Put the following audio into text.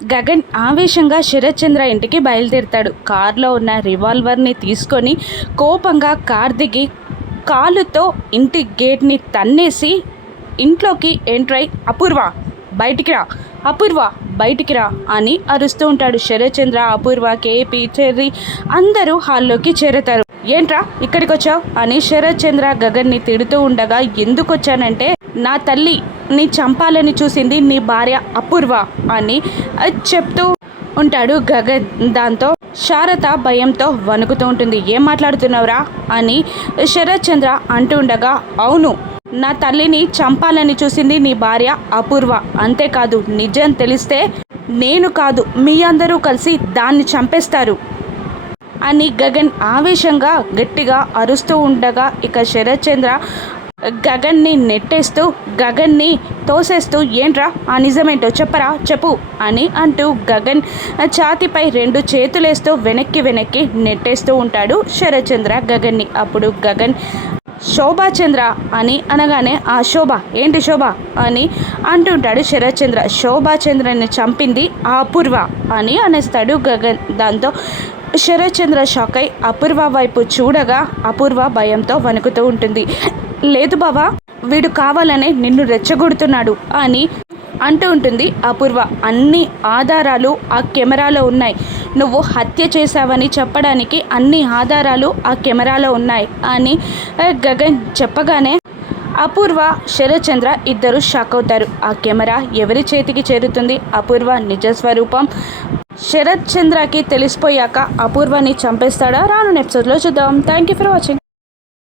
గగన్ ఆవేశంగా శరత్ చంద్ర ఇంటికి బయలుదేరుతాడు. కారులో ఉన్న రివాల్వర్ని తీసుకొని కోపంగా కార్ దిగి కాలుతో ఇంటి గేట్ని తన్నేసి ఇంట్లోకి ఎంట్రై అయి అపూర్వ బయటికి రా అపూర్వ బయటికి రా అని అరుస్తూ ఉంటాడు శరత్ చంద్ర. అపూర్వ కేపీ చెర్రి అందరూ హాల్లోకి చేరుతారు. ఏంట్రా ఇక్కడికి వచ్చావు అని శరత్ చంద్ర గగన్ని తిడుతూ ఉండగా ఎందుకు వచ్చానంటే నా తల్లి నీ చంపాలని చూసింది నీ భార్య అపూర్వ అని చెప్తూ ఉంటాడు గగన్. దాంతో శారద భయంతో వణుకుతూ ఉంటుంది. ఏం మాట్లాడుతున్నావురా? అని శరత్ చంద్ర అంటూ ఉండగా అవును నా తల్లిని చంపాలని చూసింది నీ భార్య అపూర్వ. అంతేకాదు నిజం తెలిస్తే నేను కాదు మీ అందరూ కలిసి దాన్ని చంపేస్తారు. అని గగన్ ఆవేశంగా గట్టిగా అరుస్తూ ఉండగా ఇక శరత్ చంద్ర గగన్ని నెట్టేస్తూ గగన్ని తోసేస్తూ ఏంట్రా? ఆ నిజమేంటో చెప్పరా? చెప్పు అని అంటూ గగన్ ఛాతిపై రెండు చేతులేస్తూ వెనక్కి వెనక్కి నెట్టేస్తూ ఉంటాడు శరచంద్ర గగన్ని. అప్పుడు గగన్ శోభాచంద్ర అని అనగానే ఆ శోభ ఏంటి శోభ? అని అంటుంటాడు శరత్చంద్ర. శోభాచంద్రని చంపింది ఆ అపూర్వ అని అనేస్తాడు గగన్. దాంతో శరత్చంద్ర షాక్ అయి అపూర్వ వైపు చూడగా అపూర్వ భయంతో వణుకుతూ ఉంటుంది. లేదు బావా వీడు కావాలనే నిన్ను రెచ్చగొడుతున్నాడు అని అంటూ ఉంటుంది అపూర్వ. అన్ని ఆధారాలు ఆ కెమెరాలో ఉన్నాయి. నువ్వు హత్య చేశావని చెప్పడానికి అన్ని ఆధారాలు ఆ కెమెరాలో ఉన్నాయి అని గగన్ చెప్పగానే అపూర్వ శరత్ చంద్ర ఇద్దరు షాక్ అవుతారు. ఆ కెమెరా ఎవరి చేతికి చేరుతుంది? అపూర్వ నిజ స్వరూపం. శరత్ చంద్రకి తెలిసిపోయాక అపూర్వని చంపేస్తాడా? రాను ఎపిసోడ్లో చూద్దాం. Thank you for watching